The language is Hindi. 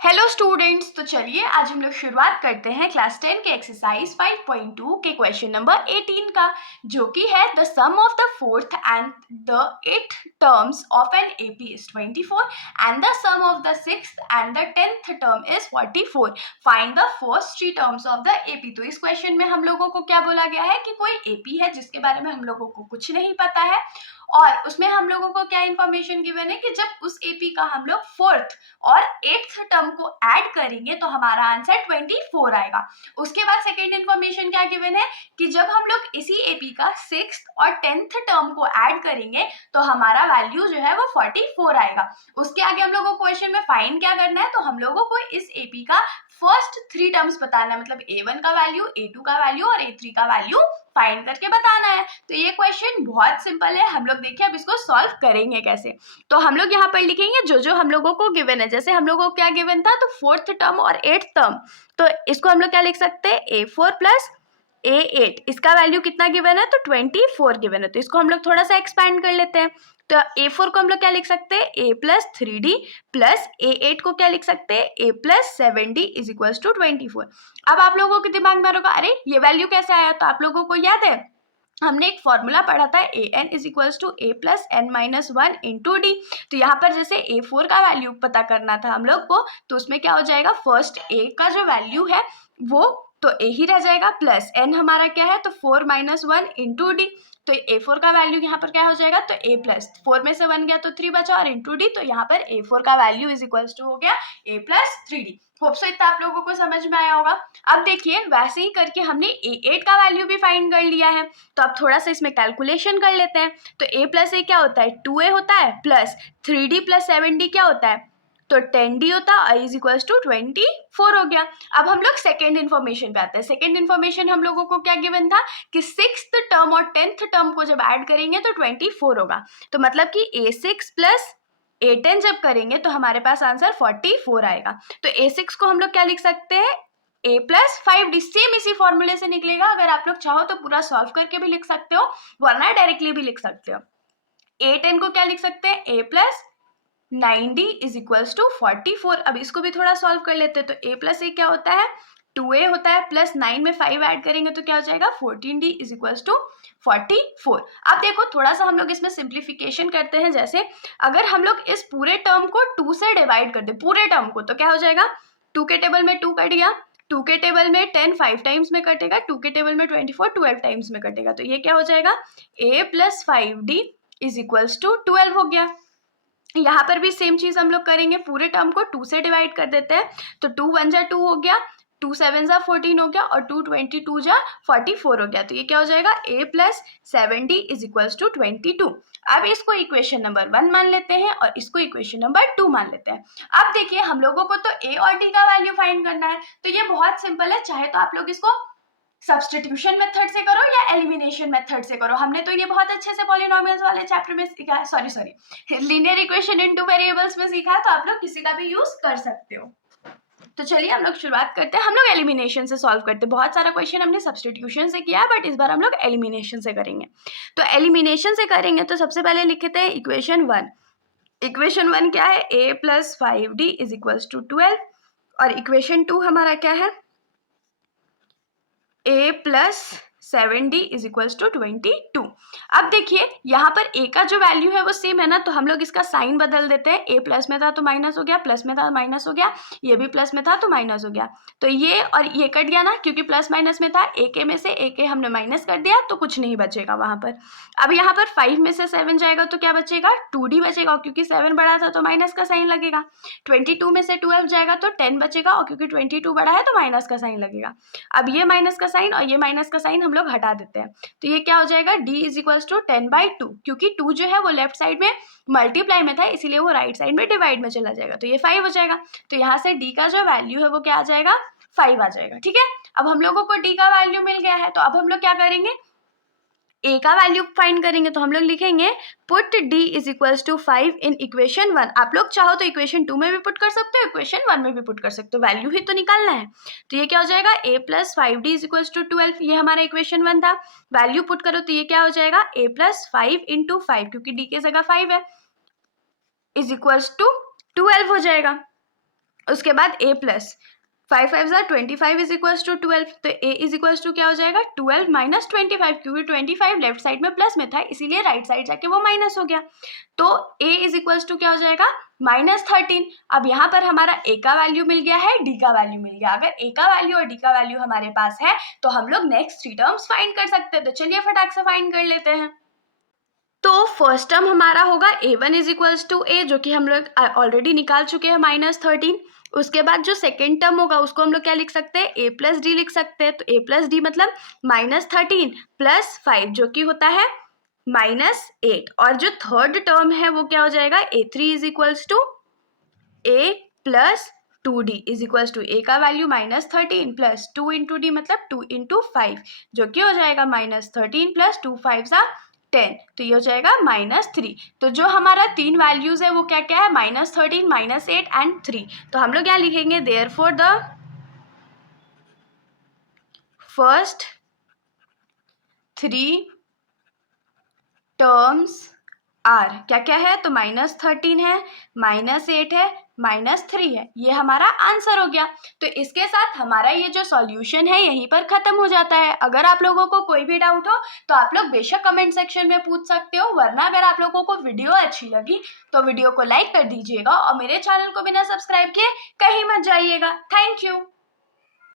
हेलो स्टूडेंट्स, तो चलिए आज हम लोग शुरुआत करते हैं क्लास 10 के एक्सरसाइज 5.2 के क्वेश्चन नंबर 18 का, जो कि है the sum of the fourth and the eighth terms of an AP is 24 and the sum of the sixth and the 10th term is 44। Find the first three terms of the AP. तो इस क्वेश्चन में हम लोगों को क्या बोला गया है कि कोई एपी है जिसके बारे में हम लोगों को कुछ नहीं पता है, और उसमें हम लोगों को क्या इन्फॉर्मेशन गिवन है कि जब उस एपी का हम लोग फोर्थ और एट्थ टर्म को ऐड करेंगे तो हमारा आंसर 24 आएगा। उसके बाद सेकेंड इन्फॉर्मेशन क्या गिवन है कि जब हम लोग इसी एपी का सिक्स्थ और 10th टर्म को ऐड करेंगे तो हमारा वैल्यू जो है वो 44 आएगा। उसके आगे हम लोगों को क्वेश्चन में फाइंड क्या करना है, तो हम लोगों को इस एपी का फर्स्ट थ्री टर्म्स बताना है, मतलब A1 का वैल्यू, A2 का वैल्यू और A3 का वैल्यू फाइंड करके बताना है। तो ये क्वेश्चन बहुत सिंपल है, हम लोग देखिए अब इसको सॉल्व करेंगे कैसे। तो हम लोग यहाँ पर लिखेंगे जो जो हम लोगों को गिवन है। जैसे हम लोगों को क्या गिवन था, तो फोर्थ टर्म और एट्थ टर्म, तो इसको हम लोग क्या लिख सकते हैं, A4 प्लस A8। इसका वैल्यू कितना गिवन है, तो 24 गिवन है। तो इसको हम लोग थोड़ा सा एक्सपैंड कर लेते हैं। तो A4 को हम लोग क्या लिख सकते हैं, A plus 3D plus A8 को क्या लिख सकते हैं, A plus 7D is equal to 24। अब आप लोगों के दिमाग में होगा अरे ये वैल्यू कैसे आया, तो आप लोगों को याद है हमने एक फॉर्मूला पढ़ा था an is equals to a plus n minus one into d. तो यहाँ पर जैसे A4 का वैल्यू पता करना था हम लोग को, तो उसमें क्या हो जाएगा, फर्स्ट a का जो वैल्यू है वो तो a ही रह जाएगा, प्लस n हमारा क्या है, तो 4 माइनस वन इंटू डी। तो A4 का वैल्यू यहाँ पर क्या हो जाएगा, तो a प्लस 4 में से 1 गया तो 3 बचा और इंटू डी, तो यहाँ पर A4 का वैल्यू इज इक्वल्स टू हो गया a plus 3D। Hope so इतना आप लोगों को समझ में आया होगा। अब देखिए वैसे ही करके हमने A8 का वैल्यू भी फाइंड कर लिया है, तो अब थोड़ा सा इसमें कैलकुलेशन कर लेते हैं। तो a प्लस ए क्या होता है, 2a होता है, प्लस 3d प्लस 7d क्या होता है, तो 10d होता है, इज इक्वल्स टू 24 हो गया। अब हम लोग सेकेंड इन्फॉर्मेशन पे आते हैं। सेकेंड इन्फॉर्मेशन हम लोगों को क्या गिवन था कि सिक्स्थ टर्म और 10th टर्म को जब ऐड करेंगे तो 24 होगा। तो मतलब कि A6 प्लस A10 जब करेंगे तो हमारे पास आंसर 44 आएगा। तो A6 को हम लोग क्या लिख सकते हैं, a प्लस 5d। सेम इसी फॉर्मूले से निकलेगा, अगर आप लोग चाहो तो पूरा सॉल्व करके भी लिख सकते हो, वरना डायरेक्टली भी लिख सकते हो। A10 को क्या लिख सकते हैं, a plus 9d is equals to 44। अब इसको भी थोड़ा सॉल्व कर लेते हैं। तो a प्लस ए क्या होता है, 2a होता है, प्लस 9 में 5 ऐड करेंगे तो क्या हो जाएगा, 14d इज इक्वल्स टू 44। अब देखो थोड़ा सा हम लोग इसमें सिंप्लीफिकेशन करते हैं। जैसे अगर हम लोग इस पूरे टर्म को 2 से डिवाइड कर दे, पूरे टर्म को, तो क्या हो जाएगा, 2 के टेबल में 2 कट गया, 2 के टेबल में 10 5 टाइम्स में कटेगा, 2 के टेबल में 24 12 टाइम्स में कटेगा। तो ये क्या हो जाएगा, a plus 5d is equals to 12 हो गया। यहाँ पर भी सेम चीज हम लोग करेंगे, पूरे टर्म को 2 से डिवाइड कर देते हैं। तो 2 1 जा 2 हो गया, 2 7 जा 14 हो गया और 2 22 जा 44 हो गया। तो ये क्या हो जाएगा, a plus 7d is equals to 22। अब इसको इक्वेशन नंबर 1 मान लेते हैं और इसको इक्वेशन नंबर 2 मान लेते हैं। अब देखिए हम लोगों को तो a और d का वैल्यू फाइंड करना है, तो ये बहुत सिंपल है। चाहे तो आप लोग इसको सब्स्टिट्यूशन मेथड से करो या एलिमिनेशन मेथड से करो। हमने तो ये बहुत अच्छे से पॉलिनोमियल्स वाले चैप्टर में सीखा है, sorry linear equation in two variables में सीखा है, तो आप लोग किसी का भी यूज कर सकते हो। तो चलिए हम लोग शुरुआत करते हैं। हम लोग एलिमिनेशन से सॉल्व करते हैं। बहुत सारा क्वेश्चन हमने सब्स्टिट्यूशन से किया है, बट इस बार हम लोग एलिमिनेशन से करेंगे। तो एलिमिनेशन से करेंगे तो सबसे पहले लिखते हैं इक्वेशन 1। इक्वेशन 1 क्या है, a plus 5d is equals to 12, और इक्वेशन 2 हमारा क्या है, a plus 7d is equals to 22। अब देखिए यहाँ पर a का जो वैल्यू है वो सेम है ना, तो हम लोग इसका साइन बदल देते हैं। a प्लस में था तो माइनस हो गया, प्लस में था तो माइनस हो गया, ये भी प्लस में था तो माइनस हो गया। तो ये और ये कट गया ना, क्योंकि प्लस माइनस में था, a के में से a के हमने माइनस कर दिया तो कुछ नहीं बचेगा वहाँ पर। अब यहाँ पर 5 में से 7 जाएगा तो क्या बचेगा, 2d बचेगा, और क्योंकि 7 बड़ा था तो माइनस का साइन लगेगा। 22 में से 12 जाएगा तो 10 बचेगा, और क्योंकि 22 बड़ा है तो माइनस का साइन लगेगा। अब ये माइनस का साइन और ये माइनस का साइन हम लोग हटा देते हैं। तो ये क्या हो जाएगा, d इज इक्वल्स टू 10/2, क्योंकि 2 जो है वो लेफ्ट साइड में मल्टीप्लाई में था, इसीलिए वो राइट साइड में डिवाइड में चला जाएगा, तो ये 5 हो जाएगा। तो यहाँ से d का जो वैल्यू है वो क्या आ जाएगा, 5 आ जाएगा। ठीक है, अब हम लोगों को d का वैल्यू मिल गया है, तो अब हम लोग क्या करेंगे, a का वैल्यू फाइंड करेंगे। तो हम लोग लिखेंगे put d is equals to 5 in equation 1। आप लोग चाहो तो इक्वेशन 2 में भी पुट कर सकते हो, इक्वेशन 1 में भी पुट कर सकते हो, वैल्यू ही तो निकालना है। तो ये क्या हो जाएगा, a plus 5d is equals to 12, ये हमारा इक्वेशन 1 था। वैल्यू पुट करो तो ये क्या हो जाएगा, a प्लस 5 इंटू 5, क्योंकि d की जगह 5 है, इज इक्वल्स टू 12 हो जाएगा। उसके बाद a plus 5 5 25 is equals to 12, तो a इज इक्वल्स टू क्या हो जाएगा 12 माइनस 25, क्योंकि 25 लेफ्ट साइड में प्लस में था इसीलिए राइट साइड जाके वो माइनस हो गया। तो a इज इक्वल्स टू क्या हो जाएगा -13। अब यहाँ पर हमारा a का वैल्यू मिल गया है, d का वैल्यू मिल गया। अगर a का वैल्यू और d का वैल्यू हमारे पास है तो हम लोग नेक्स्ट 3 टर्म्स फाइंड कर सकते हैं। तो चलिए फटाक से फाइंड कर लेते हैं। तो फर्स्ट टर्म हमारा होगा a1 is equals to a, जो कि हम लोग ऑलरेडी निकाल चुके हैं -13। उसके बाद जो सेकेंड टर्म होगा उसको हम लोग क्या लिख सकते हैं, a प्लस डी लिख सकते हैं। तो a प्लस डी मतलब -13 प्लस 5 जो कि होता है -8। और जो थर्ड टर्म है वो क्या हो जाएगा a3 is equals to a plus 2d is equals to a का वैल्यू -13 प्लस 2 इंटू डी मतलब 2 इंटू 5, जो कि हो जाएगा -13 प्लस 2 5 10, तो ये हो जाएगा -3। तो जो हमारा 3 वैल्यूज है वो क्या क्या है -13 -8 एंड 3। तो हम लोग क्या लिखेंगे, therefore the first 3 terms are क्या क्या है, तो -13 है, -8 है, -3 है। ये हमारा आंसर हो गया। तो इसके साथ हमारा ये जो सॉल्यूशन है यहीं पर ख़त्म हो जाता है। अगर आप लोगों को कोई भी डाउट हो तो आप लोग बेशक कमेंट सेक्शन में पूछ सकते हो, वरना अगर आप लोगों को वीडियो अच्छी लगी तो वीडियो को लाइक कर दीजिएगा और मेरे चैनल को बिना सब्सक्राइब किए कहीं मत जाइएगा। Thank you.